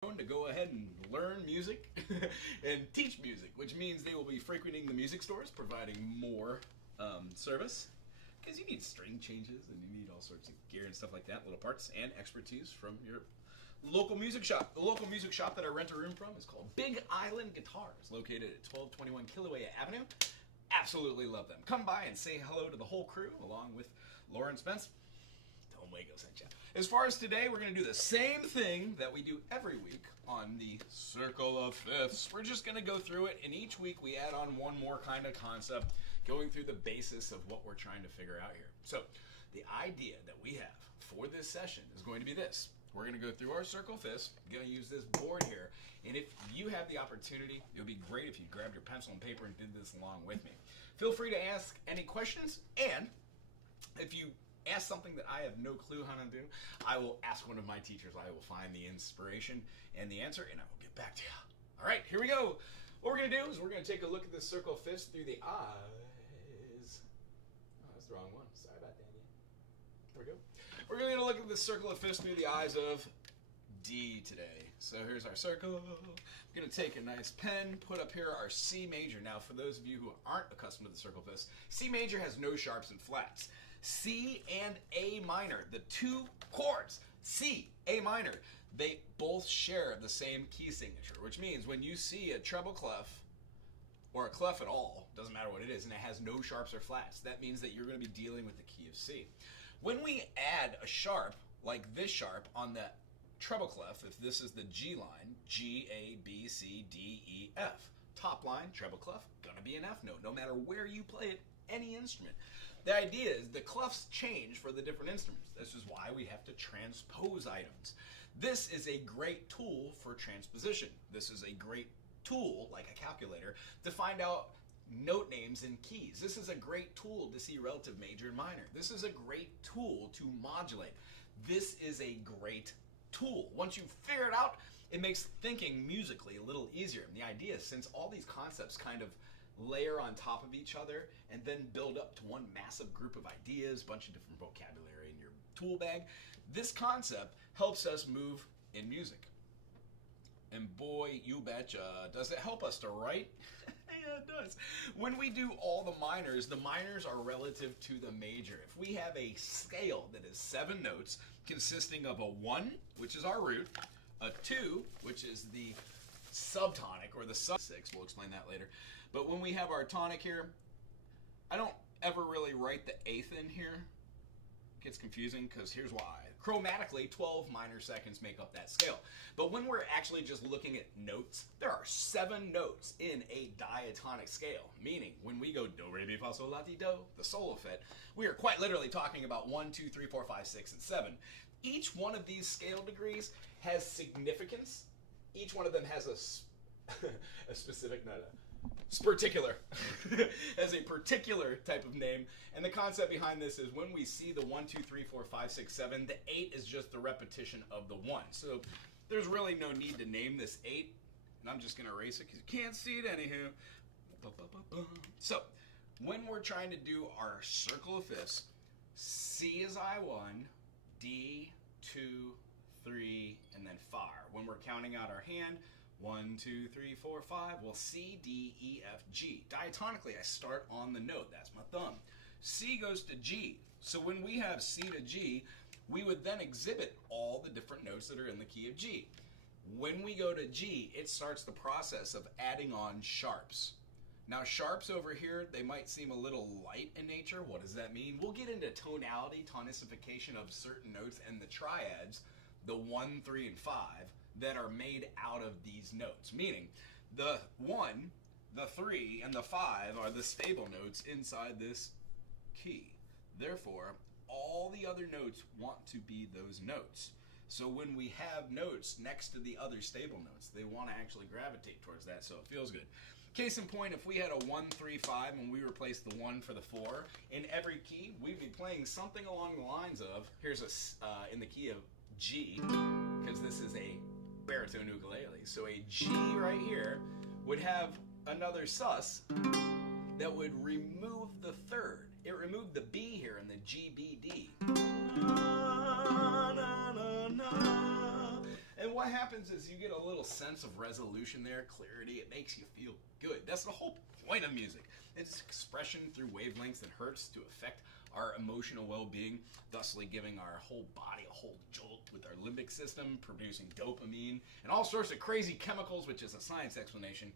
to go ahead and learn music and teach music, which means they will be frequenting the music stores, providing more service. Because you need string changes and you need all sorts of gear and stuff like that, little parts and expertise from your local music shop. The local music shop that I rent a room from is called Big Island Guitars, located at 1221 Kilauea Avenue. Absolutely love them. Come by and say hello to the whole crew, along with Lauren Spence. Tell them Wago sent you. As far as today, we're going to do the same thing that we do every week on the Circle of Fifths. We're just going to go through it, and each week we add on one more kind of concept, going through the basis of what we're trying to figure out here. So the idea that we have for this session is going to be this. We're going to go through our Circle of Fifths. I'm going to use this board here, and if you have the opportunity, it would be great if you grabbed your pencil and paper and did this along with me. Feel free to ask any questions, and if you ask something that I have no clue how to do, I will ask one of my teachers. I will find the inspiration and the answer, and I will get back to you. All right, here we go. What we're going to do is we're going to take a look at this Circle of Fifths through the eyes. Oh, that's the wrong one. Sorry about that. There we go. We're going to look at this Circle of Fifths through the eyes of D today. So here's our circle. I'm going to take a nice pen, put up here our C major. Now, for those of you who aren't accustomed to the Circle of Fifths, C major has no sharps and flats. C and A minor, the two chords, C, A minor, they both share the same key signature, which means when you see a treble clef, or a clef at all, doesn't matter what it is, and it has no sharps or flats, that means that you're going to be dealing with the key of C. When we add a sharp, like this sharp, on the treble clef, if this is the G line, G, A, B, C, D, E, F. Top line, treble clef, gonna be an F note, no matter where you play it, any instrument. The idea is the clefs change for the different instruments. This is why we have to transpose items. This is a great tool for transposition. This is a great tool, like a calculator, to find out note names and keys. This is a great tool to see relative major and minor. This is a great tool to modulate. This is a great tool. Once you figure it out, it makes thinking musically a little easier. And the idea is, since all these concepts kind of layer on top of each other and then build up to one massive group of ideas, bunch of different vocabulary in your tool bag, this concept helps us move in music. And boy, you betcha, does it help us to write? Yeah, it does. When we do all the minors are relative to the major. If we have a scale that is 7 notes consisting of a 1, which is our root, a 2, which is the subtonic or the sub 6, we'll explain that later. But when we have our tonic here, I don't ever really write the 8th in here. It gets confusing because here's why. Chromatically, 12 minor seconds make up that scale. But when we're actually just looking at notes, there are 7 notes in a diatonic scale. Meaning, when we go do, re, mi, fa, sol, la, ti, do, the solo fit, we are quite literally talking about 1, 2, 3, 4, 5, 6, and 7. Each one of these scale degrees has significance. Each one of them has a specific note. Particular as a particular type of name, and the concept behind this is when we see the 1, 2, 3, 4, 5, 6, 7, the 8 is just the repetition of the 1. So there's really no need to name this 8, and I'm just going to erase it because you can't see it anywho. So when we're trying to do our Circle of Fifths, C is I1, D, 2, 3, and then far. When we're counting out our hand, 1, 2, 3, 4, 5. Well, C, D, E, F, G. Diatonically, I start on the note. That's my thumb. C goes to G. So when we have C to G, we would then exhibit all the different notes that are in the key of G. When we go to G, it starts the process of adding on sharps. Now, sharps over here, they might seem a little light in nature. What does that mean? We'll get into tonality, tonicification of certain notes and the triads, the 1, 3, and 5, that are made out of these notes. Meaning, the 1, the 3, and the 5 are the stable notes inside this key. Therefore, all the other notes want to be those notes. So when we have notes next to the other stable notes, they want to actually gravitate towards that, so it feels good. Case in point, if we had a 1, 3, 5 and we replaced the 1 for the 4, in every key, we'd be playing something along the lines of, here's a, in the key of G, because this is a baritone ukulele. So a G right here would have another sus that would remove the 3rd. It removed the B here in the G, B, D. And And what happens is you get a little sense of resolution there, clarity. It makes you feel good. That's the whole point of music. It's expression through wavelengths and hertz to affect our emotional well-being, thusly giving our whole body a whole jolt with our limbic system, producing dopamine and all sorts of crazy chemicals, which is a science explanation,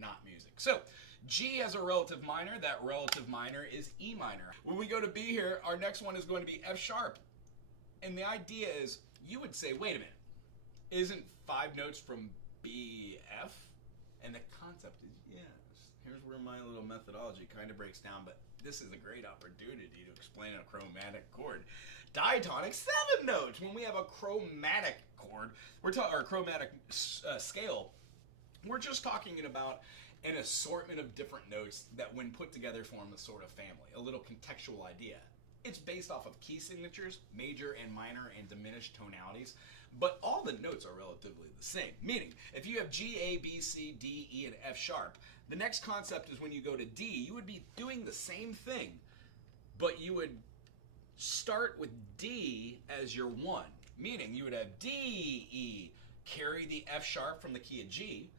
not music. So, G has a relative minor. That relative minor is E minor. When we go to B here, our next one is going to be F sharp. And the idea is, you would say, wait a minute, isn't 5 notes from B, F? And the concept is, yes. Here's where my little methodology kind of breaks down, but this is a great opportunity to explain a chromatic chord. Diatonic 7 notes. When we have a chromatic chord, or chromatic scale, we're just talking about an assortment of different notes that when put together form a sort of family, a little contextual idea. It's based off of key signatures, major and minor and diminished tonalities, but all the notes are relatively the same. Meaning, if you have G, A, B, C, D, E, and F sharp, the next concept is when you go to D, you would be doing the same thing, but you would start with D as your 1. Meaning, you would have D, E, carry the F sharp from the key of G,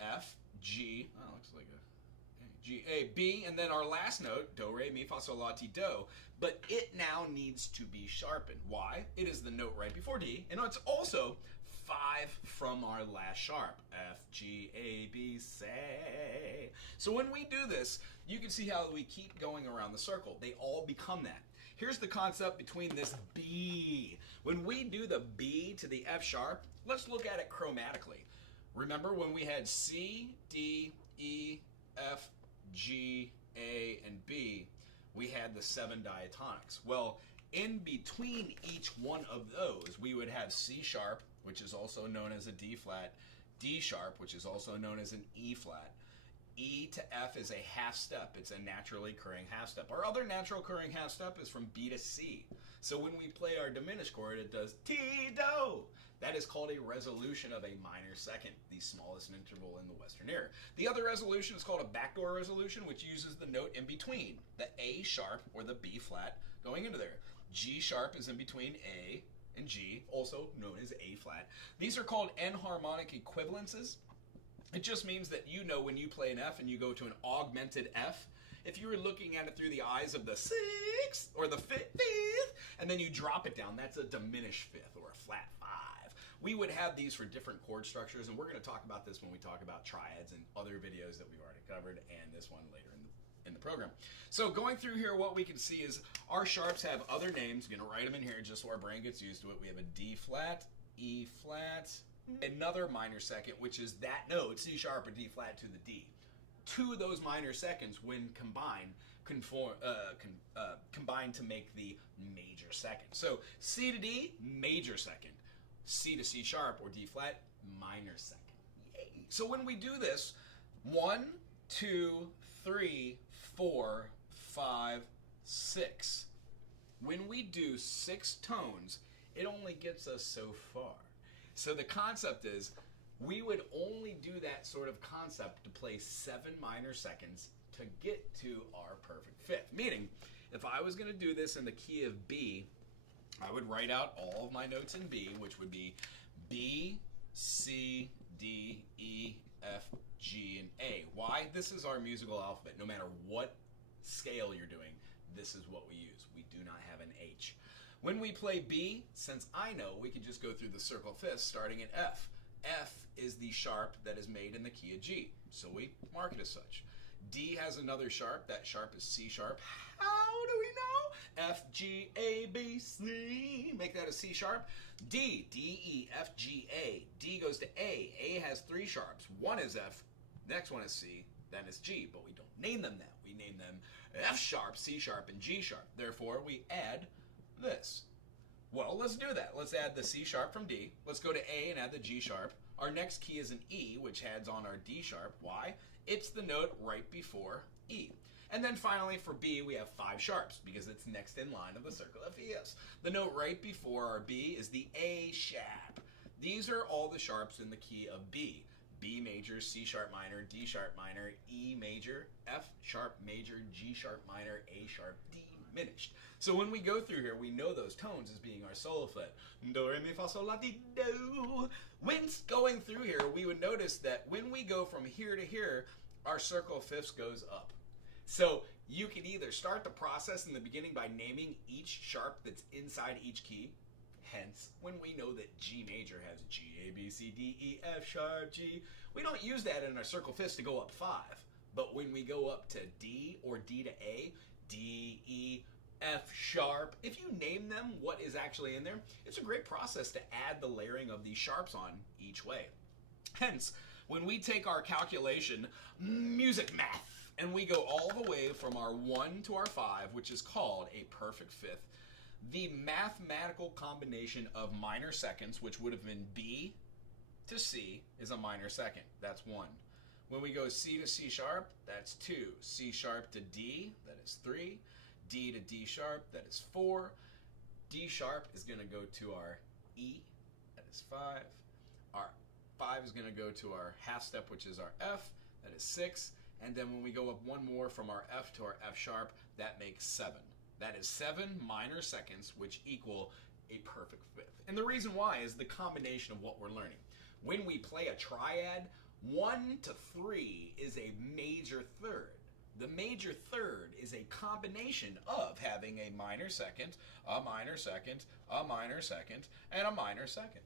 F, G, oh, looks like a G, A, B, and then our last note, do, re, mi, fa, sol, la, ti, do, but it now needs to be sharpened. Why? It is the note right before D, and it's also 5 from our last sharp, F, G, A, B, C. So when we do this, you can see how we keep going around the circle. They all become that. Here's the concept between this B. When we do the B to the F sharp, let's look at it chromatically. Remember when we had C, D, E, F, G, A, and B, we had the 7 diatonics. Well, in between each one of those, we would have C sharp, which is also known as a D flat, D sharp, which is also known as an E flat. E to F is a half step. It's a naturally occurring half step. Our other natural occurring half step is from B to C. So when we play our diminished chord, it does Ti, do. That is called a resolution of a minor second, the smallest interval in the Western ear. The other resolution is called a backdoor resolution, which uses the note in between, the A sharp or the B flat going into there. G sharp is in between A and G, also known as A flat. These are called enharmonic equivalences. It just means that you know when you play an F and you go to an augmented F, if you were looking at it through the eyes of the 6th or the 5th, and then you drop it down, that's a diminished 5th or a flat 5. We would have these for different chord structures, and we're going to talk about this when we talk about triads and other videos that we've already covered, and this one later in the program. So going through here, what we can see is our sharps have other names. We're going to write them in here just so our brain gets used to it. We have a D flat, E flat, another minor second, which is that note, C sharp or D flat to the D. 2 of those minor seconds, when combined, combine to make the major second. So C to D, major second. C to C sharp or D flat, minor second. Yay. So when we do this, 1, 2, 3, 4, 5, 6. When we do 6 tones, it only gets us so far. So the concept is, we would only do that sort of concept to play 7 minor seconds to get to our perfect 5th. Meaning, if I was going to do this in the key of B, I would write out all of my notes in B, which would be B, C, D, E, F, G, and A. Why? This is our musical alphabet. No matter what scale you're doing, this is what we use. We do not have an H. When we play B, since I know, we can just go through the circle fifths starting at F. F is the sharp that is made in the key of G, so we mark it as such. D has another sharp. That sharp is C sharp. How do we know? F, G, A, B, C. Make that a C sharp. D, D, E, F, G, A. D goes to A. A has 3 sharps. One is F, next one is C, then is G, but we don't name them that. We name them F sharp, C sharp, and G sharp. Therefore, we add this. Well, let's do that. Let's add the C sharp from D. Let's go to A and add the G sharp. Our next key is an E, which adds on our D sharp. Why? It's the note right before E. And then finally for B, we have 5 sharps because it's next in line of the circle of Fs. The note right before our B is the A sharp. These are all the sharps in the key of B. B major, C sharp minor, D sharp minor, E major, F sharp major, G sharp minor, A sharp, D diminished. So when we go through here, we know those tones as being our solo flat. Do, re, mi, fa, sol, la, ti, do. When going through here, we would notice that when we go from here to here, our circle of fifths goes up. So you can either start the process in the beginning by naming each sharp that's inside each key. Hence, when we know that G major has G, A, B, C, D, E, F sharp, G, we don't use that in our circle fifths to go up 5. But when we go up to D or D to A, D, E, F sharp, if you name them what is actually in there, it's a great process to add the layering of these sharps on each way. Hence, when we take our calculation, music math, and we go all the way from our 1 to our 5, which is called a perfect fifth, the mathematical combination of minor seconds, which would have been B to C, is a minor second. That's 1. When we go C to C sharp, that's 2. C sharp to D, that is 3. D to D sharp, that is 4. D sharp is going to go to our E, that is 5. Our 5 is going to go to our half step, which is our F, that is 6. And then when we go up one more from our F to our F sharp, that makes 7. That is 7 minor seconds, which equal a perfect fifth. And the reason why is the combination of what we're learning. When we play a triad, 1 to 3 is a major third. The major third is a combination of having a minor second, a minor second, a minor second, and a minor second.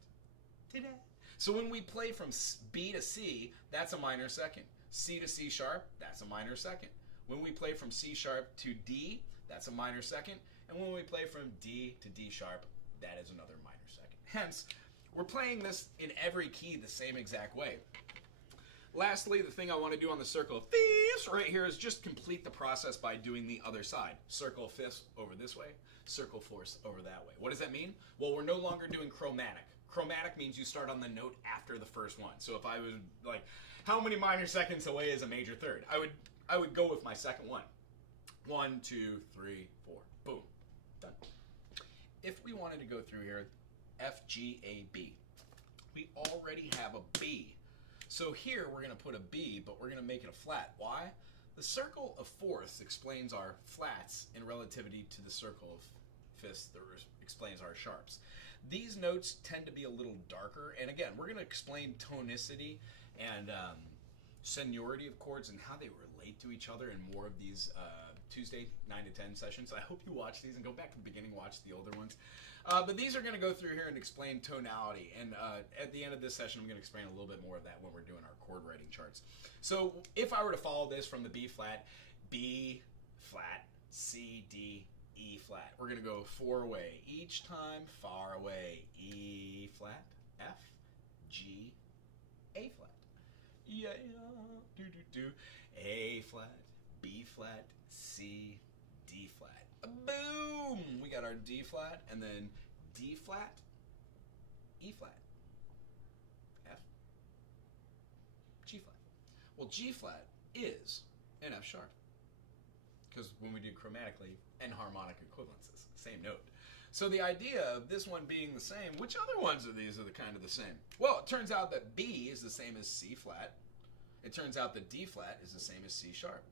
Ta-da! So when we play from B to C, that's a minor second. C to C sharp, that's a minor second. When we play from C sharp to D, that's a minor second. And when we play from D to D sharp, that is another minor second. Hence, we're playing this in every key the same exact way. Lastly, the thing I want to do on the circle of fifths right here is just complete the process by doing the other side. Circle of fifths over this way, circle fourths over that way. What does that mean? Well, we're no longer doing chromatic. Chromatic means you start on the note after the first one. So if I was like, how many minor seconds away is a major third? I would go with my second one. 1, 2, 3, 4. Boom. Done. If we wanted to go through here, F, G, A, B. We already have a B. So here we're going to put a B, but we're going to make it a flat. Why? The circle of fourths explains our flats in relativity to the circle of fifths that explains our sharps. These notes tend to be a little darker, and again, we're going to explain tonicity and seniority of chords and how they relate to each other in more of these Tuesday 9 to 10 sessions. I hope you watch these and go back to the beginning, watch the older ones. But these are going to go through here and explain tonality. And at the end of this session, I'm going to explain a little bit more of that when we're doing our chord writing charts. So if I were to follow this from the B flat, C, D, E flat. We're going to go 4 away. Each time, far away. E flat, F, G, A flat. Yeah, do, do, do. A flat, B flat, C, D flat. Boom! We got our D flat, and then D flat, E flat, F, G flat. Well, G flat is an F sharp, because when we do chromatically, enharmonic equivalences, same note. So the idea of this one being the same, which other ones of these are kind of the same? Well, it turns out that B is the same as C flat. It turns out that D flat is the same as C sharp.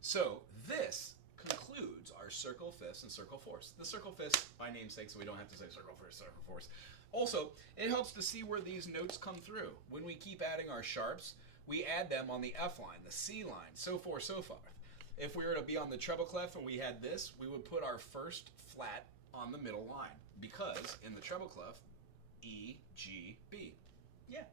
So this concludes our circle fifths and circle fourths. The circle fifths by namesake, so we don't have to say circle first, circle fourths. Also, it helps to see where these notes come through. When we keep adding our sharps, we add them on the F line, the C line, so forth, so forth. If we were to be on the treble clef and we had this, we would put our first flat on the middle line, because in the treble clef, E, G, B. Yeah.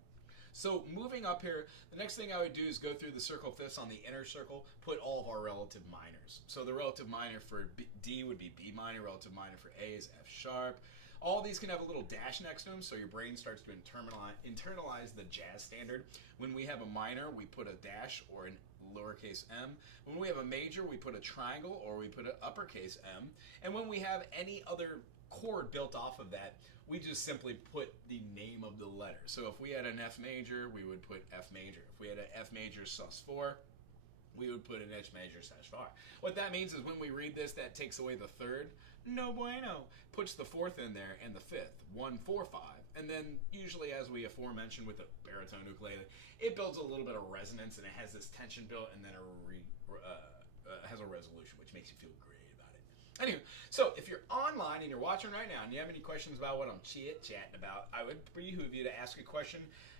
So moving up here, the next thing I would do is go through the circle fifths on the inner circle, put all of our relative minors. So the relative minor for D would be B minor, relative minor for A is F sharp. All these can have a little dash next to them, so your brain starts to internalize the jazz standard. When we have a minor, we put a dash or an lowercase m. When we have a major, we put a triangle or we put an uppercase m. And when we have any other chord built off of that, we just simply put the name of the letter. So if we had an F major, we would put F major. If we had an F major sus4, we would put an H major /4. What that means is when we read this, that takes away the third. No bueno. Puts the fourth in there and the fifth. 1, 4, 5. And then usually, as we aforementioned with the baritone ukulele, it builds a little bit of resonance and it has this tension built, and then has a resolution, which makes you feel great about it. Anyway, so if you're online and you're watching right now and you have any questions about what I'm chit-chatting about, I would behoove you to ask a question,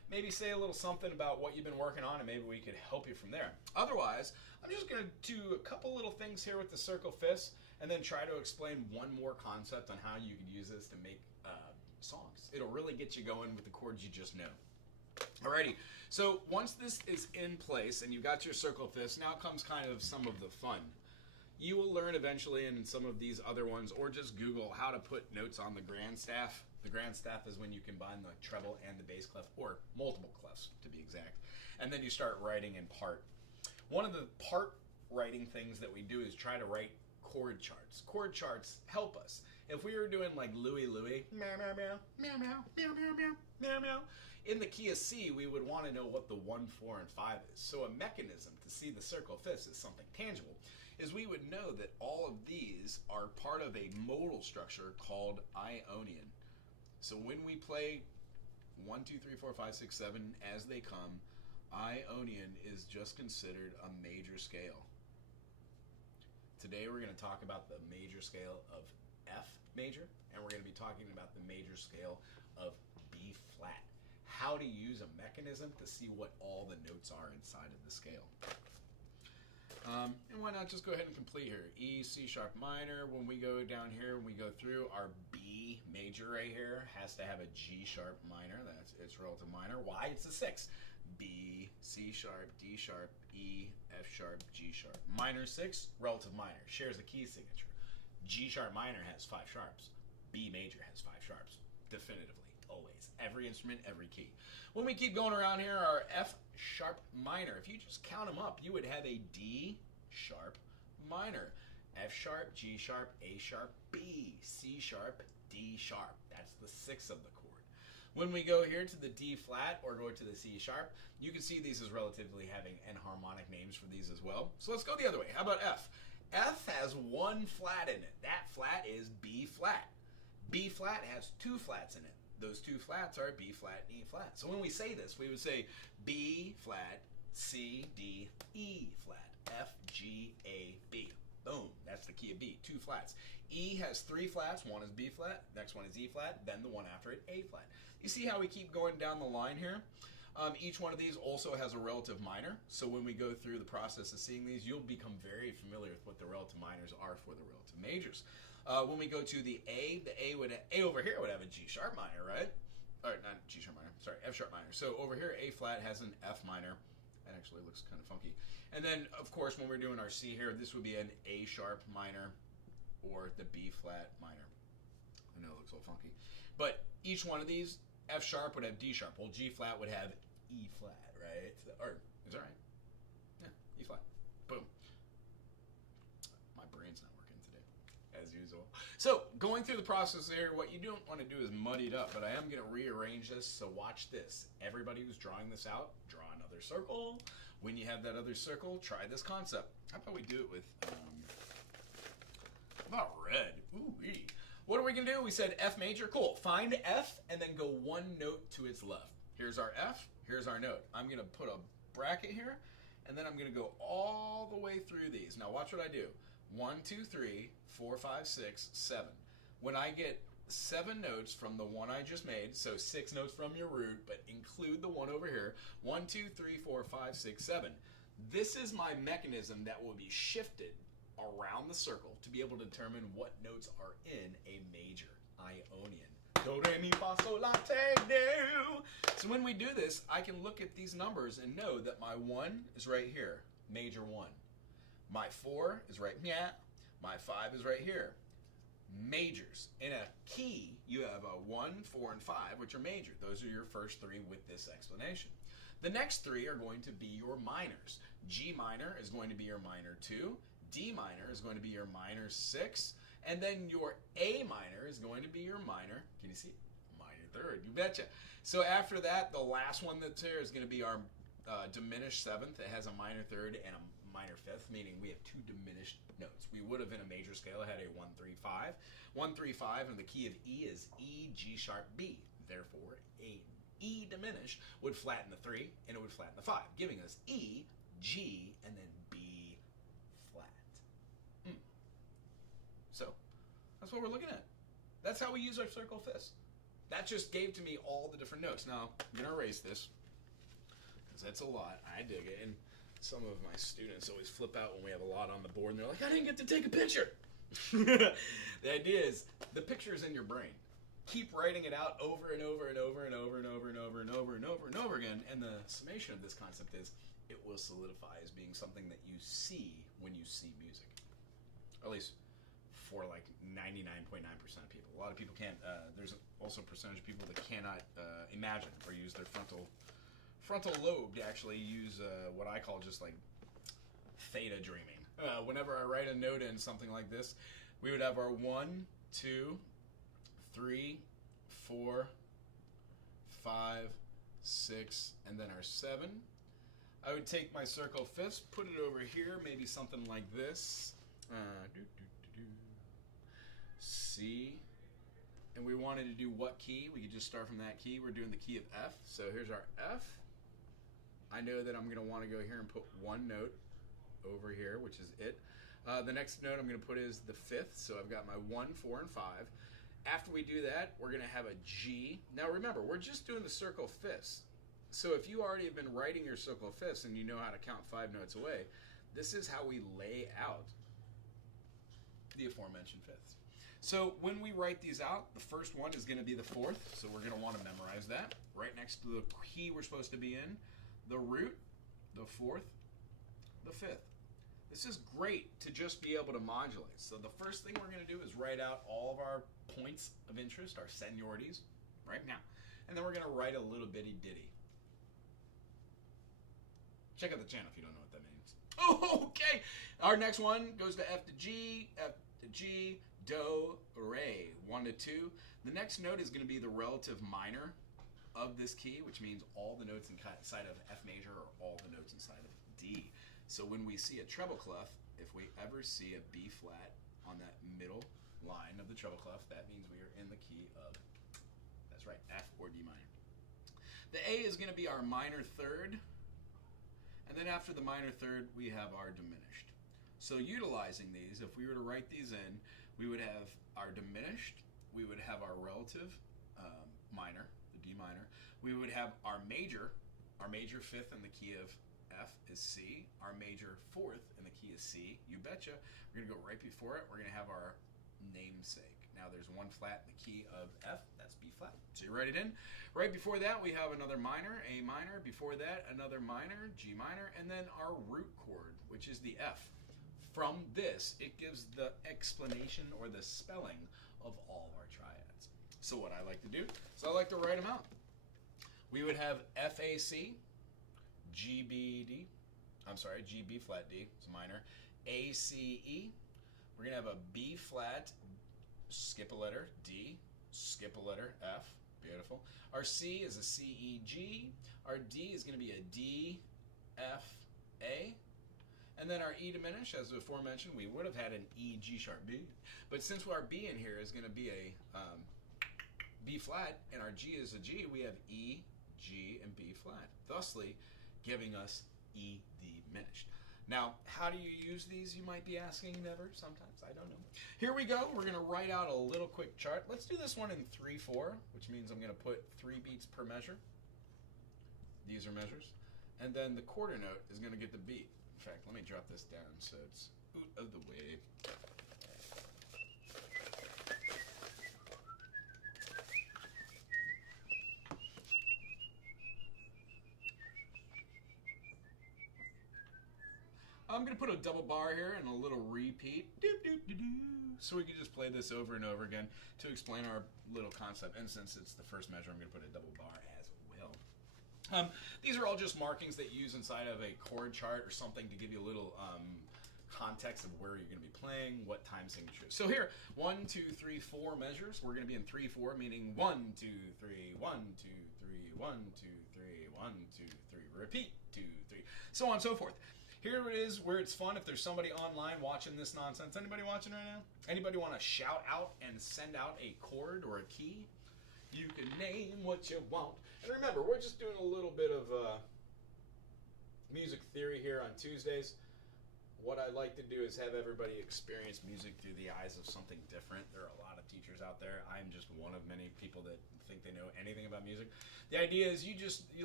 maybe say a little something about what you've been working on, and maybe we could help you from there. Otherwise, I'm just going to do a couple little things here with the circle fifths and then try to explain one more concept on how you can use this to make songs. It'll really get you going with the chords you just know. Alrighty, so once this is in place and you've got your circle fifths, now comes kind of some of the fun. You will learn eventually in some of these other ones, or just Google how to put notes on the grand staff. The grand staff is when you combine the treble and the bass clef, or multiple clefs to be exact, and then you start writing in part. One of the part writing things that we do is try to write chord charts. Chord charts help us. If we were doing like Louie Louie, meow meow meow, meow meow, meow meow meow, meow meow, in the key of C, we would want to know what the 1, 4, and 5 is. So a mechanism to see the circle fifths as something tangible is we would know that all of these are part of a modal structure called Ionian. So when we play 1, 2, 3, 4, 5, 6, 7 as they come, Ionian is just considered a major scale. Today we're going to talk about the major scale of F major, and we're going to be talking about the major scale of B flat. How to use a mechanism to see what all the notes are inside of the scale. And why not just go ahead and complete here? E, C sharp minor. When we go down here, when we go through, our B major right here has to have a G sharp minor. That's its relative minor. Why? It's a 6. B, C sharp, D sharp, E, F sharp, G sharp. Minor 6, relative minor. Shares a key signature. G sharp minor has 5 sharps. B major has 5 sharps. Definitively. Always. Every instrument, every key. When we keep going around here, our F sharp minor, if you just count them up, you would have a D sharp minor. F sharp, G sharp, A sharp, B, C sharp, D sharp. That's the 6th of the chord. When we go here to the D flat or go to the C sharp, you can see these as relatively having enharmonic names for these as well. So let's go the other way. How about F? F has 1 flat in it. That flat is B flat. B flat has 2 flats in it. Those 2 flats are B flat and E flat. So when we say this, we would say B flat, C, D, E flat, F, G, A, B. Boom, that's the key of B, 2 flats. E has 3 flats, one is B flat, next one is E flat, then the one after it, A flat. You see how we keep going down the line here? Each one of these also has a relative minor, so when we go through the process of seeing these, you'll become very familiar with what the relative minors are for the relative majors. When we go to the A over here would have a G sharp minor, right? Or not G sharp minor, sorry, F sharp minor. So over here, A flat has an F minor. That actually looks kind of funky. And then, of course, when we're doing our C here, this would be an A sharp minor or the B flat minor. I know it looks a little funky. But each one of these, F sharp would have D sharp. Well, G flat would have E flat, right? Or, is that right? Yeah, E flat. Boom. My brain's not working today, as usual. So, going through the process here, what you don't want to do is muddy it up, but I am going to rearrange this, so watch this. Everybody who's drawing this out, draw another circle. When you have that other circle, try this concept. How about we do it with, how about red? Ooh-wee. What are we going to do? We said F major. Cool. Find F and then go 1 note to its left. Here's our F. Here's our note. I'm going to put a bracket here, and then I'm going to go all the way through these. Now watch what I do. 1, 2, 3, 4, 5, 6, 7. When I get 7 notes from the one I just made, so 6 notes from your root, but include the one over here. 1, 2, 3, 4, 5, 6, 7. This is my mechanism that will be shifted around the circle to be able to determine what notes are in a major Ionian. Do, re, mi, fa, sol, la, te, do. So when we do this, I can look at these numbers and know that my 1 is right here, major 1. My 4 is right here. My 5 is right here. Majors. In a key, you have a 1, 4, and 5, which are major. Those are your first 3 with this explanation. The next 3 are going to be your minors. G minor is going to be your minor 2. D minor is going to be your minor 6. And then your A minor is going to be your minor, can you see? Minor 3rd, you betcha. So after that, the last one that's here is going to be our diminished 7th. It has a minor 3rd and a minor 5th, meaning we have 2 diminished notes. We would have in a major scale had a 1, 3, 5. 1, 3, 5, and the key of E is E, G sharp, B. Therefore, a E diminished would flatten the 3 and it would flatten the 5, giving us E, G, and then B flat. So That's what we're looking at. That's how we use our circle fifths. That just gave to me all the different notes. Now, I'm going to erase this because that's a lot. I dig it. And some of my students always flip out when we have a lot on the board, and they're like, I didn't get to take a picture. The idea is the picture is in your brain. Keep writing it out over and over and over and over and over and over and over and over and over again. And the summation of this concept is it will solidify as being something that you see when you see music. At least for like 99.9% of people. A lot of people can't. There's also a percentage of people that cannot imagine or use their frontal lobe to actually use what I call just like theta dreaming. Whenever I write a note in something like this, we would have our 1, 2, 3, 4, 5, 6, and then our 7. I would take my circle fifths, put it over here, maybe something like this. C. And we wanted to do what key? We could just start from that key. We're doing the key of F. So here's our F. I know that I'm going to want to go here and put one note over here, which is it. The next note I'm going to put is the fifth. So I've got my 1, 4, and 5. After we do that, we're going to have a G. Now remember, we're just doing the circle fifths. So if you already have been writing your circle fifths and you know how to count 5 notes away, this is how we lay out the aforementioned fifths. So when we write these out, the first one is going to be the fourth. So we're going to want to memorize that. Right next to the key we're supposed to be in, the root, the fourth, the fifth. This is great to just be able to modulate. So the first thing we're going to do is write out all of our points of interest, our seniorities, right now. And then we're going to write a little bitty ditty. Check out the channel if you don't know what that means. Oh, okay. Our next one goes to F to G, F to G, Do, Re, 1 to 2. The next note is going to be the relative minor of this key, which means all the notes inside of F major are all the notes inside of D. So when we see a treble clef, if we ever see a B flat on that middle line of the treble clef, that means we are in the key of, that's right, F or D minor. The A is going to be our minor third. And then after the minor third, we have our diminished. So utilizing these, if we were to write these in, we would have our diminished, we would have our relative minor, the D minor. We would have our major fifth in the key of F is C. Our major fourth in the key is C. You betcha. We're going to go right before it. We're going to have our namesake. Now there's one flat in the key of F. That's B flat. So you write it in. Right before that, we have another minor, A minor. Before that, another minor, G minor. And then our root chord, which is the F. From this, it gives the explanation or the spelling of all of our triads. So what I like to do is I like to write them out. We would have FAC, GB flat D, it's minor, ACE. We're going to have a B flat, skip a letter, D, skip a letter, F. Beautiful. Our C is a C, E, G. Our D is going to be a D, F, A. And then our E diminished, as aforementioned, we would have had an E, G sharp B. But since our B in here is going to be a B flat, and our G is a G, we have E, G, and B flat, thusly giving us E diminished. Now, how do you use these, you might be asking? Never, sometimes, I don't know. Here we go. We're going to write out a little quick chart. Let's do this one in 3/4, which means I'm going to put 3 beats per measure. These are measures. And then the quarter note is going to get the beat. In fact, let me drop this down so it's out of the way. I'm going to put a double bar here and a little repeat. So we can just play this over and over again to explain our little concept. And since it's the first measure, I'm going to put a double bar as well. These are all just markings that you use inside of a chord chart or something to give you a little context of where you're going to be playing, what time signature. So here, 1, 2, 3, 4 measures. We're going to be in 3/4, meaning 1, 2, 3, 1, 2, 3, 1, 2, 3, 1, 2, 3, repeat, 2, 3, so on and so forth. Here it is where it's fun if there's somebody online watching this nonsense. Anybody watching right now? Anybody want to shout out and send out a chord or a key? You can name what you want. And remember, we're just doing a little bit of music theory here on Tuesdays. what I like to do is have everybody experience music through the eyes of something different. There are a lot of teachers out there. I'm just one of many people that think they know anything about music. The idea is you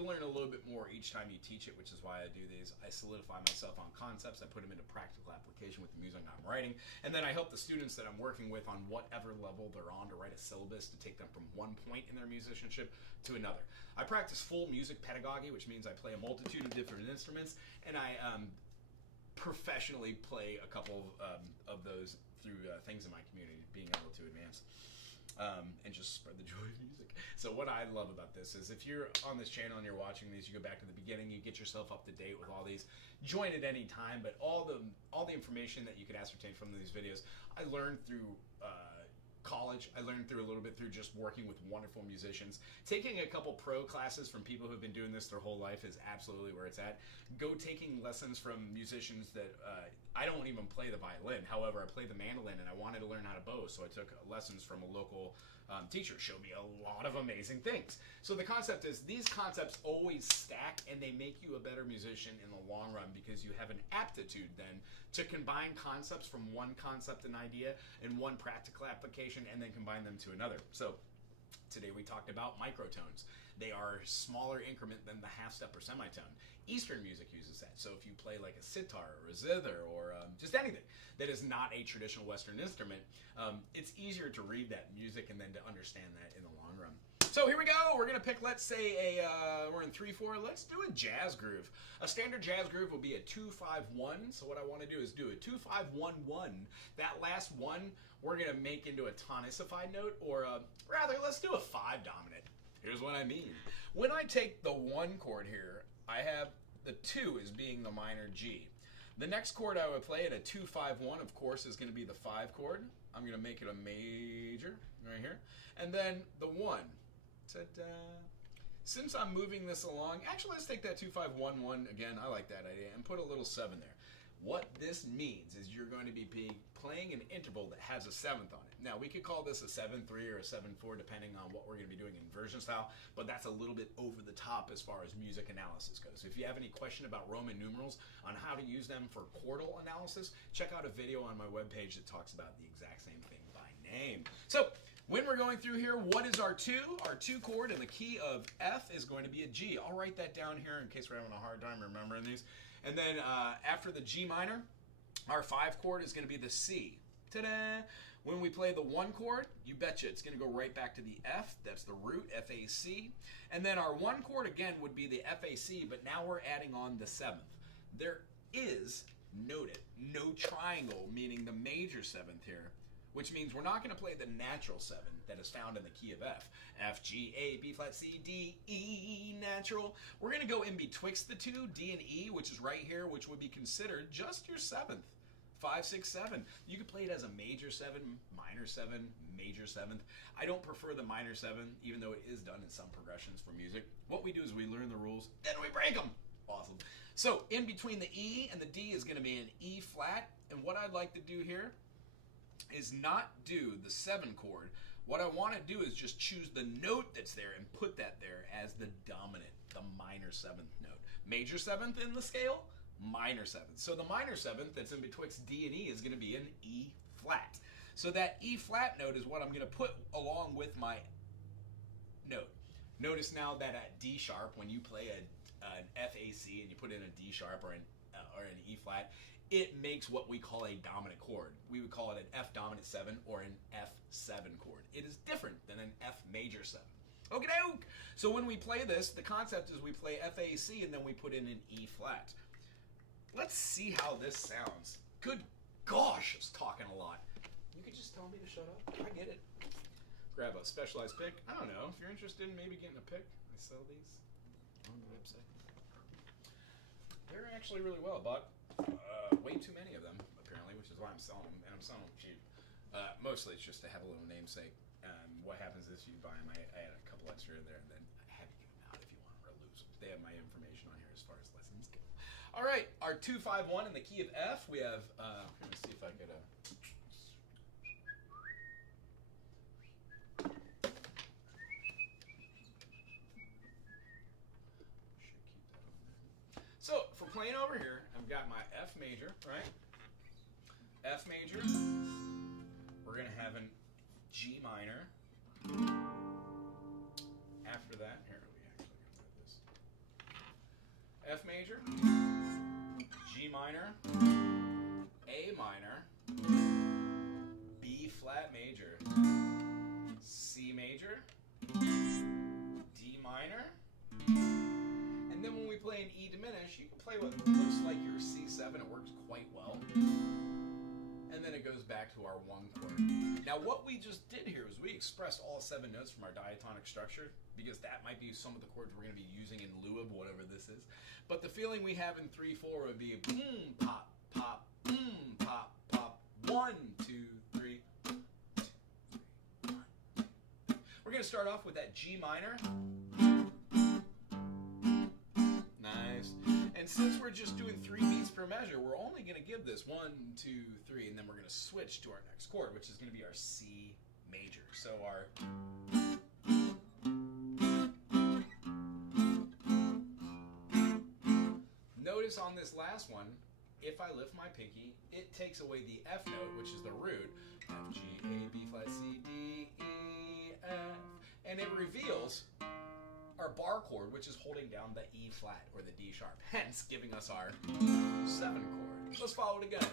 learn a little bit more each time you teach it, which is why I do these. I solidify myself on concepts. I put them into practical application with the music I'm writing, and then I help the students that I'm working with on whatever level they're on to write a syllabus to take them from one point in their musicianship to another. I practice full music pedagogy, which means I play a multitude of different instruments, and I professionally play a couple of those through things in my community, being able to advance and just spread the joy of music. So what I love about this is if you're on this channel and you're watching these, you go back to the beginning, you get yourself up to date with all these. Join at any time, but all the information that you could ascertain from these videos, I learned through college. I learned through a little bit through just working with wonderful musicians. Taking a couple pro classes from people who've been doing this their whole life is absolutely where it's at. Go taking lessons from musicians that I don't even play the violin. However, I play the mandolin and I wanted to learn how to bow, so I took lessons from a local teacher. Showed me a lot of amazing things. So the concept is these concepts always stack and they make you a better musician in the long run because you have an aptitude then to combine concepts from one concept and idea and one practical application and then combine them to another. So today we talked about microtones. They are a smaller increment than the half step or semitone. Eastern music uses that. So if you play like a sitar or a zither or just anything that is not a traditional Western instrument, it's easier to read that music and then to understand that in the long run. So here we go. We're going to pick, let's say, we're in 3/4. Let's do a jazz groove. A standard jazz groove will be a 2-5-1. So what I want to do is do a 2-5-1-1. That last one, we're going to make into a tonicified note, or rather, let's do a 5 dominant. Here's what I mean. When I take the 1 chord here, I have the 2 as being the minor G. The next chord I would play at a 2-5-1, of course, is going to be the 5 chord. I'm going to make it a major right here. And then the 1. Ta-da. Since I'm moving this along, actually let's take that 2-5-1-1 again, I like that idea, and put a little 7 there. What this means is you're going to be playing an interval that has a 7th on it. Now we could call this a 7-3 or a 7-4 depending on what we're going to be doing in version style, but that's a little bit over the top as far as music analysis goes. If you have any question about Roman numerals on how to use them for chordal analysis, check out a video on my webpage that talks about the exact same thing by name. So when we're going through here, what is our 2? Our 2 chord in the key of F is going to be a G. I'll write that down here in case we're having a hard time remembering these. And then after the G minor, our 5 chord is going to be the C. Ta-da! When we play the 1 chord, you betcha it's going to go right back to the F. That's the root, F-A-C. And then our 1 chord again would be the F-A-C, but now we're adding on the 7th. There is, note it, no triangle, meaning the major 7th here, which means we're not going to play the natural 7 that is found in the key of F. F, G, A, B flat, C, D, E, natural. We're going to go in betwixt the 2, D and E, which is right here, which would be considered just your 7th. 5, 6, 7. You could play it as a major 7, minor 7, major 7th. I don't prefer the minor 7, even though it is done in some progressions for music. What we do is we learn the rules, then we break them. Awesome. So in between the E and the D is going to be an E flat, and what I'd like to do here is not do the 7 chord. What I want to do is just choose the note that's there and put that there as the dominant, the minor 7th note. Major 7th in the scale, minor 7th. So the minor 7th that's in betwixt D and E is going to be an E flat. So that E flat note is what I'm going to put along with my note. Notice now that at D sharp, when you play an F-A-C and you put in a D sharp or an E flat, it makes what we call a dominant chord. We would call it an F dominant 7 or an F7 chord. It is different than an F major 7. Okie doke! So when we play this, the concept is we play F-A-C and then we put in an E flat. Let's see how this sounds. Good gosh, I was talking a lot. You could just tell me to shut up. I get it. Grab a specialized pick. I don't know. If you're interested in maybe getting a pick, I sell these on the website. They're actually really well bought. Way too many of them, apparently, which is why I'm selling them, and I'm selling them cheap. Mostly it's just to have a little namesake. What happens is you buy them, I add a couple extra in there, and then I have to give them out if you want to lose them. They have my information on here as far as lessons go. All right, our 2-5-1 in the key of F, we have, let me see if I could, so for playing over here, I've got my F major, right? F major. We're going to have an G minor. After that, here we actually have this. F major, G minor, A minor, B flat major, C major, D minor, and then when we play an E diminished, you can play what looks like your C7. It works quite well. And then it goes back to our 1 chord. Now what we just did here is we expressed all 7 notes from our diatonic structure, because that might be some of the chords we're going to be using in lieu of whatever this is. But the feeling we have in 3/4 would be boom, pop, pop, boom, pop, pop, 1, 2, 3, 1, 2, 3, 1, 2, 3. We're going to start off with that G minor. Nice. And since we're just doing 3 beats per measure, we're only going to give this 1, 2, 3, and then we're going to switch to our next chord, which is going to be our C major. So our notice on this last one, if I lift my pinky, it takes away the F note, which is the root. F, G, A, B flat, C, D, E, F. And it reveals our bar chord, which is holding down the E flat or the D sharp, hence giving us our 7 chord. Let's follow it again.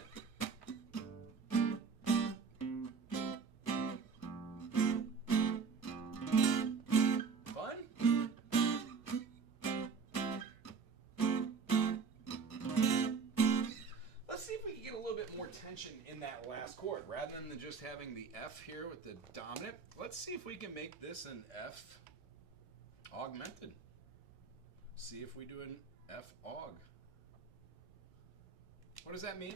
Fun? Let's see if we can get a little bit more tension in that last chord. Rather than just having the F here with the dominant, let's see if we can make this an F augmented. See if we do an F aug. What does that mean?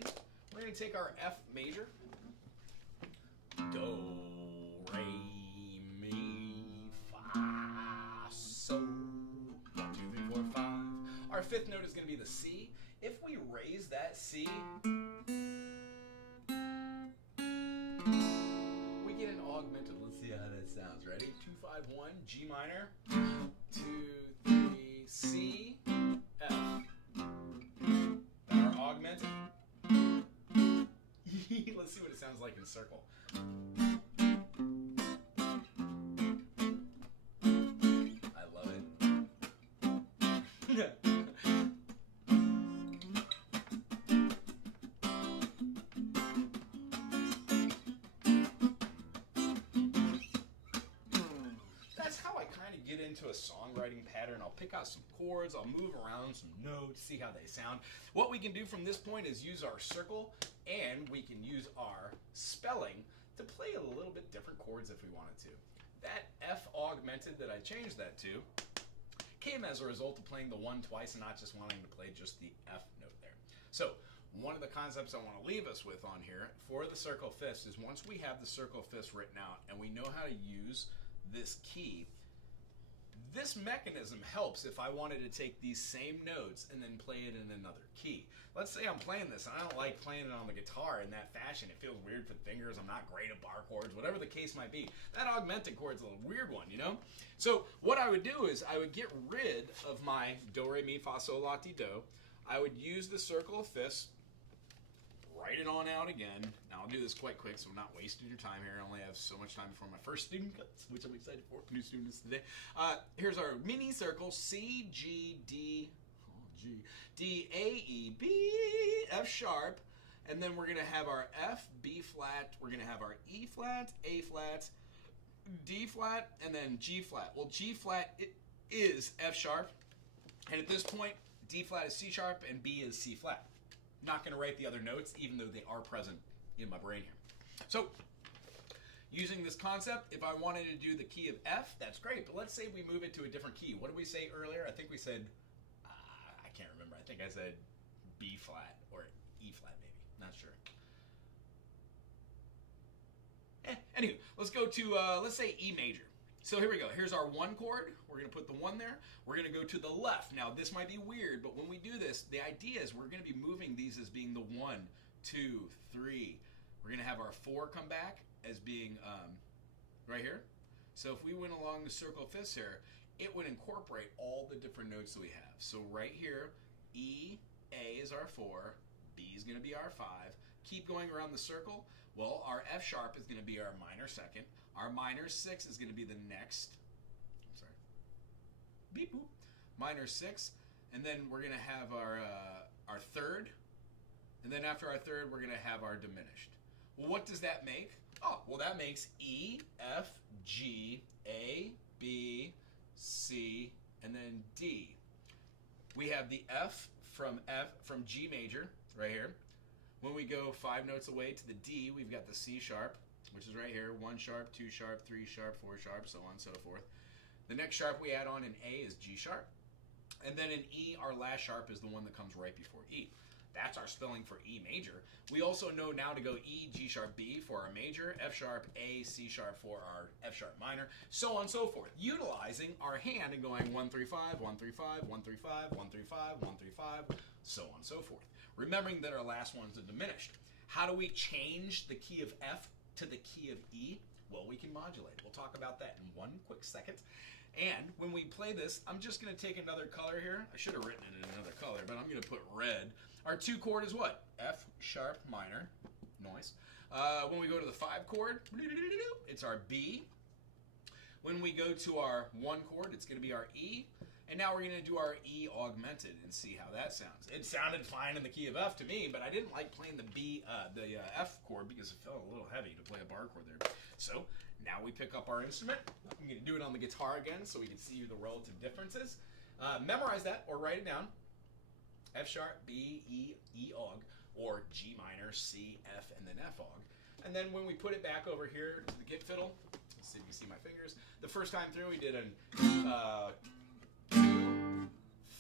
We're going to take our F major, do, re, mi, fa, sol, 1, 2, 3, 4, 5. Our 5th note is going to be the C. If we raise that C, we get an augmented. Let's see how that sounds. Ready? 2, 5, 1, G minor, 2, 3, C, F. Then our augmented. Let's see what it sounds like in circle. I love it. That's how I kind of get into a songwriting pattern. I'll pick out some chords, I'll move around some notes, see how they sound. What we can do from this point is use our circle, and we can use our spelling to play a little bit different chords if we wanted to. That F augmented that I changed that to came as a result of playing the 1 twice and not just wanting to play just the F note there. So one of the concepts I want to leave us with on here for the circle fifths is once we have the circle fifths written out and we know how to use this key, this mechanism helps if I wanted to take these same notes and then play it in another key. Let's say I'm playing this and I don't like playing it on the guitar in that fashion. It feels weird for the fingers. I'm not great at bar chords, whatever the case might be. That augmented chord's a weird one, you know? So what I would do is I would get rid of my do, re, mi, fa, sol, la, ti, do. I would use the circle of fifths, write it on out again. Now I'll do this quite quick so I'm not wasting your time here. I only have so much time before my first student cuts, which I'm excited for. New students today. Here's our mini circle: C, G, D, G, D, A, E, B, F sharp, and then we're gonna have our F, B flat. We're gonna have our E flat, A flat, D flat, and then G flat. Well, G flat is F sharp, and at this point, D flat is C sharp, and B is C flat. Not going to write the other notes, even though they are present in my brain here. So, using this concept, if I wanted to do the key of F, that's great. But let's say we move it to a different key. What did we say earlier? I think we said, I can't remember. I think I said B flat or E flat, maybe. Not sure. Anyway, let's go to, let's say E major. So here we go. Here's our 1 chord. We're going to put the 1 there. We're going to go to the left. Now, this might be weird, but when we do this, the idea is we're going to be moving these as being the 1, 2, 3. We're going to have our 4 come back as being right here. So if we went along the circle fifths here, it would incorporate all the different notes that we have. So right here, E, A is our 4, B is going to be our 5, keep going around the circle, well, our F sharp is going to be our minor second. Our minor 6 is going to be the next. I'm sorry. Beep boop. Minor 6, and then we're going to have our third, and then after our third, we're going to have our diminished. Well, what does that make? Oh, well, that makes E, F, G, A, B, C, and then D. We have the F from G major right here. When we go 5 notes away to the D, we've got the C sharp, which is right here, 1 sharp, 2 sharp, 3 sharp, 4 sharp, so on and so forth. The next sharp we add on in A is G sharp. And then in E, our last sharp is the one that comes right before E. That's our spelling for E major. We also know now to go E, G sharp, B for our major, F sharp, A, C sharp for our F sharp minor, so on and so forth. Utilizing our hand and going 1, 3, 5, 1, 3, 5, 1, 3, 5, 1, 3, 5, 1, 3, 5, so on and so forth. Remembering that our last one's a diminished. How do we change the key of F to the key of E? Well, we can modulate. We'll talk about that in one quick second. And when we play this, I'm just going to take another color here. I should have written it in another color, but I'm going to put red. Our 2 chord is what? F sharp minor. Noise. When we go to the 5 chord, it's our B. When we go to our 1 chord, it's going to be our E. And now we're going to do our E augmented and see how that sounds. It sounded fine in the key of F to me, but I didn't like playing the F chord because it felt a little heavy to play a bar chord there. So now we pick up our instrument. I'm going to do it on the guitar again so we can see the relative differences. Memorize that or write it down. F sharp, B, E, E aug, or G minor, C, F, and then F aug. And then when we put it back over here to the git fiddle, let's see if you see my fingers. The first time through we did an 2,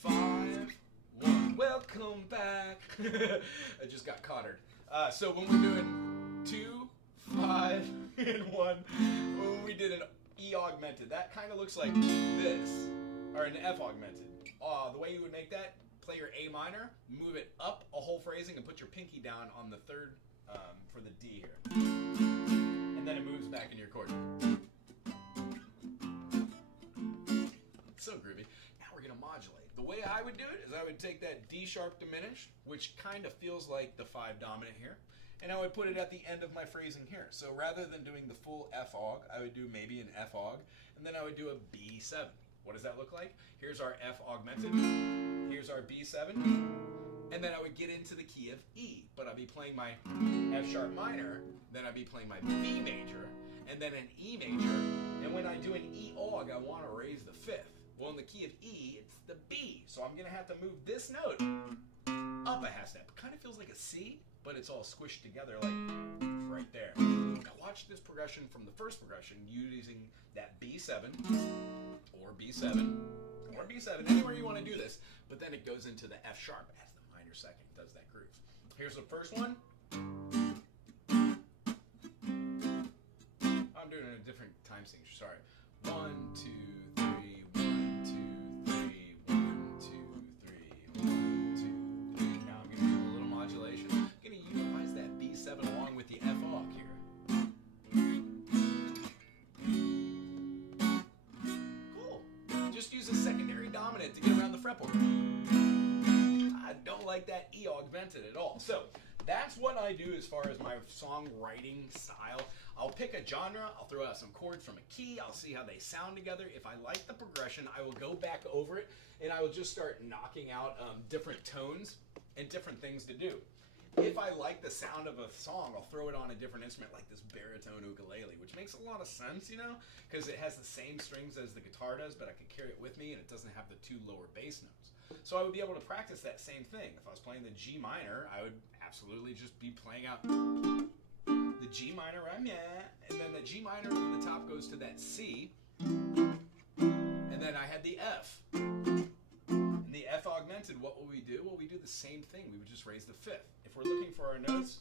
5, 1. Welcome back. I just got cottered. So when we're doing 2, 5, and 1, when we did an E augmented, that kind of looks like this, or an F augmented. The way you would make that, play your A minor, move it up a whole phrasing, and put your pinky down on the third for the D here. And then it moves back in your chord. It's so groovy. Now we're going to modulate. The way I would do it is I would take that D sharp diminished, which kind of feels like the 5 dominant here, and I would put it at the end of my phrasing here. So rather than doing the full F aug, I would do maybe an F aug, and then I would do a B7. What does that look like? Here's our F augmented. Here's our B7. And then I would get into the key of E, but I'd be playing my F sharp minor, then I'd be playing my B major, and then an E major. And when I do an E aug, I want to raise the 5th. Well, in the key of E, it's the B. So I'm going to have to move this note up a half step. It kind of feels like a C, but it's all squished together like right there. Now watch this progression from the first progression using that B7 or B7 or B7, anywhere you want to do this, but then it goes into the F sharp as the minor second, does that groove. Here's the first one. I'm doing it in a different time signature, sorry. 1, 2, 3, 1, 2, 3, 1, 2, 3, 1, 2, 3. Now I'm going to do a little modulation. I'm going to utilize that B7 along with the F aug here. Cool. Just use a secondary dominant to get around the fretboard. I don't like that E augmented at all. So that's what I do as far as my songwriting style. I'll pick a genre, I'll throw out some chords from a key, I'll see how they sound together. If I like the progression, I will go back over it and I will just start knocking out different tones and different things to do. If I like the sound of a song, I'll throw it on a different instrument like this baritone ukulele, which makes a lot of sense, you know, because it has the same strings as the guitar does, but I can carry it with me and it doesn't have the 2 lower bass notes. So I would be able to practice that same thing. If I was playing the G minor, I would absolutely just be playing out the G minor, and then the G minor over the top goes to that C, and then I had the F. And the F augmented, what will we do? Well, we do the same thing. We would just raise the 5th. If we're looking for our notes,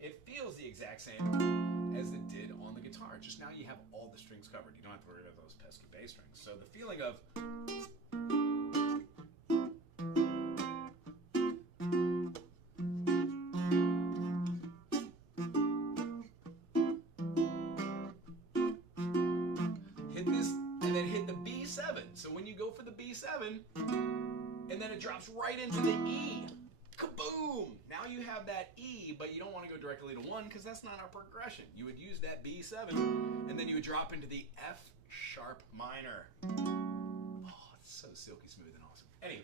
it feels the exact same as it did on the guitar. Just now you have all the strings covered. You don't have to worry about those pesky bass strings. So the feeling of hit this and then hit the B7. So when you go for the B7, and then it drops right into the E. Kaboom! boom, now you have that E, but you don't want to go directly to 1 because that's not our progression. You would use that B7, and then you would drop into the F sharp minor. Oh, it's so silky smooth and awesome. Anyway,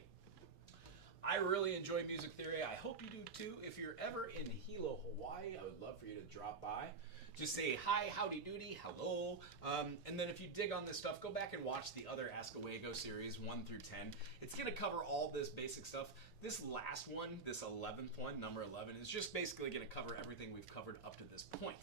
I really enjoy music theory. I hope you do too. If you're ever in Hilo, Hawaii, I would love for you to drop by. Just say hi, howdy doody, hello. And then if you dig on this stuff, go back and watch the other Ask a Wago series, 1 through 10. It's going to cover all this basic stuff. This last one, this 11th one, number 11, is just basically going to cover everything we've covered up to this point.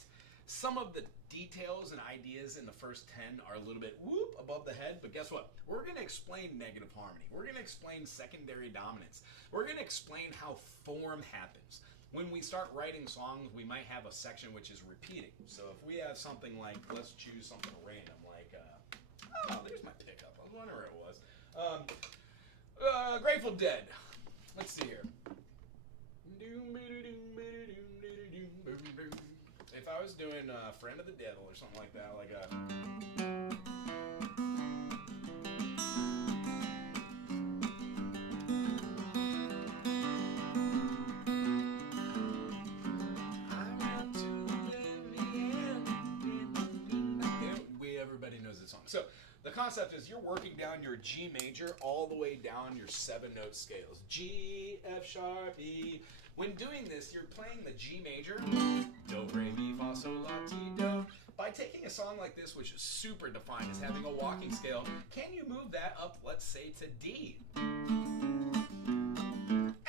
Some of the details and ideas in the first 10 are a little bit whoop above the head, but guess what? We're going to explain negative harmony. We're going to explain secondary dominance. We're going to explain how form happens. When we start writing songs, we might have a section which is repeating. So if we have something like, let's choose something random, like, oh, there's my pickup. I was wondering where it was. Grateful Dead. Let's see here. If I was doing Friend of the Devil or something like that, like a... Everybody knows this song. So the concept is you're working down your G major all the way down your 7-note scales. G, F sharp, E. When doing this, you're playing the G major, do, re, mi, fa, sol, la, ti, do. By taking a song like this, which is super defined as having a walking scale, can you move that up, let's say, to D?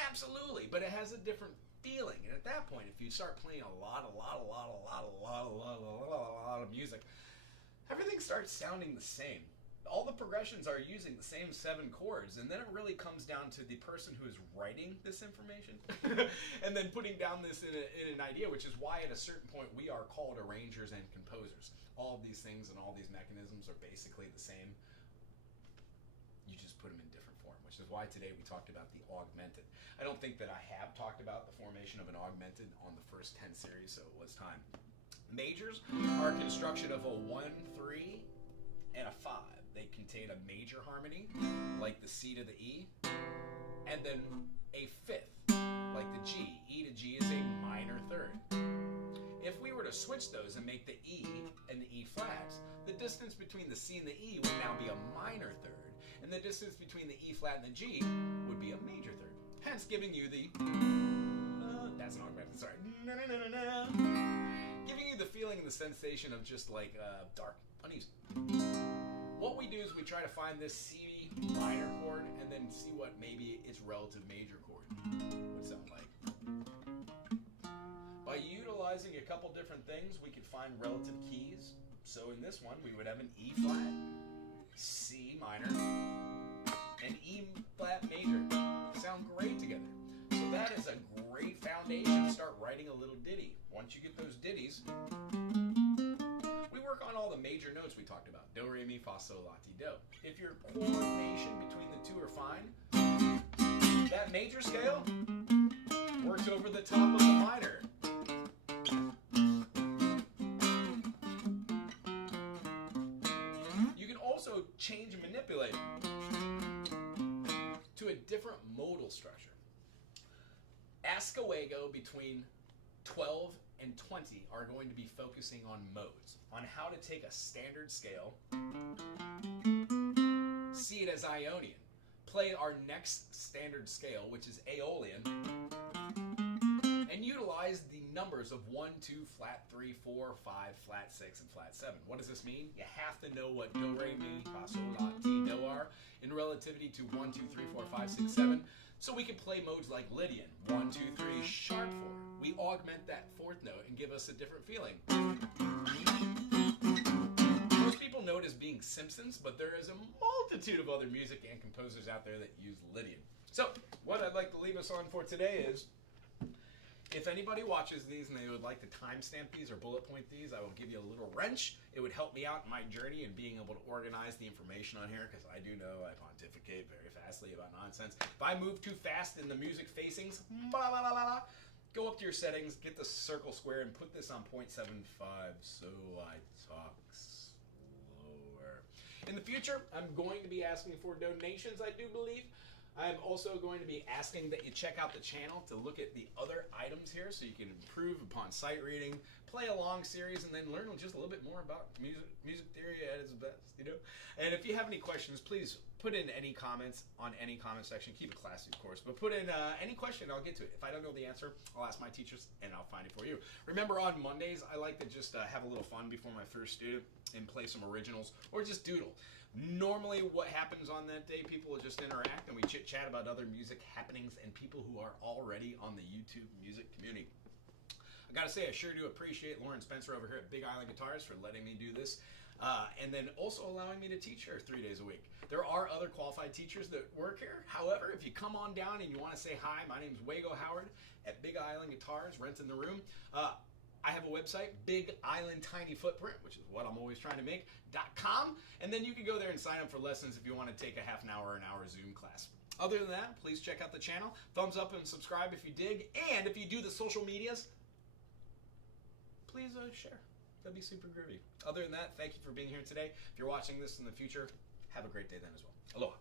Absolutely, but it has a different feeling. And at that point, if you start playing a lot of music, everything starts sounding the same. All the progressions are using the same 7 chords, and then it really comes down to the person who is writing this information and then putting down this in an idea, which is why at a certain point we are called arrangers and composers. All of these things and all these mechanisms are basically the same. You just put them in different form, which is why today we talked about the augmented. I don't think that I have talked about the formation of an augmented on the first 10 series, so it was time. Majors are a construction of a 1, 3, and a 5. They contain a major harmony, like the C to the E, and then a 5th, like the G. E to G is a minor 3rd. If we were to switch those and make the E and the E flats, the distance between the C and the E would now be a minor 3rd, and the distance between the E flat and the G would be a major 3rd. Hence giving you the, that's an augmented, sorry, giving you the feeling and the sensation of just like dark, uneasy. What we do is we try to find this C minor chord and then see what maybe its relative major chord would sound like. By utilizing a couple different things, we could find relative keys. So in this one, we would have an E flat, C minor, and E flat major. They sound great together. So that is a great foundation to start writing a little ditty. Once you get those ditties, we work on all the major notes we talked about. Do, re, mi, fa, sol, la, ti, do. If your coordination between the two are fine, that major scale works over the top of the minor. You can also change and manipulate to a different modal structure. Ask a Wago between 12 and 20 are going to be focusing on modes, on how to take a standard scale, see it as Ionian, play our next standard scale, which is Aeolian, and utilize the numbers of 1, 2, flat 3, 4, 5, flat 6, and flat 7. What does this mean? You have to know what do, re, mi, fa, sol, la, ti, do are in relativity to 1, 2, 3, 4, 5, 6, 7. So we can play modes like Lydian, 1, 2, 3, sharp 4. We augment that 4th note and give us a different feeling. Most people know it as being Simpsons, but there is a multitude of other music and composers out there that use Lydian. So what I'd like to leave us on for today is, if anybody watches these and they would like to timestamp these or bullet point these, I will give you a little wrench. It would help me out in my journey in being able to organize the information on here, because I do know I pontificate very fastly about nonsense. If I move too fast in the music facings, blah, blah, blah, blah, go up to your settings, get the circle square, and put this on 0.75 so I talk slower. In the future, I'm going to be asking for donations, I do believe. I'm also going to be asking that you check out the channel to look at the other items here so you can improve upon sight reading, play along series, and then learn just a little bit more about music theory at its best, you know? And if you have any questions, please put in any comments on any comment section. Keep it classy, of course, but put in any question, I'll get to it. If I don't know the answer, I'll ask my teachers and I'll find it for you. Remember, on Mondays, I like to just have a little fun before my first student and play some originals or just doodle. Normally what happens on that day, people will just interact and we chit chat about other music happenings and people who are already on the YouTube music community. I gotta say, I sure do appreciate Lauren Spencer over here at Big Island Guitars for letting me do this. And then also allowing me to teach here 3 days a week. There are other qualified teachers that work here. However, if you come on down and you want to say hi, my name is Wago Howard at Big Island Guitars, renting the room. I have a website, Big Island Tiny Footprint, which is what I'm always trying to make, .com. And then you can go there and sign up for lessons if you want to take a half an hour or an hour Zoom class. Other than that, please check out the channel. Thumbs up and subscribe if you dig. And if you do the social medias, please share. That'd be super groovy. Other than that, thank you for being here today. If you're watching this in the future, have a great day then as well. Aloha.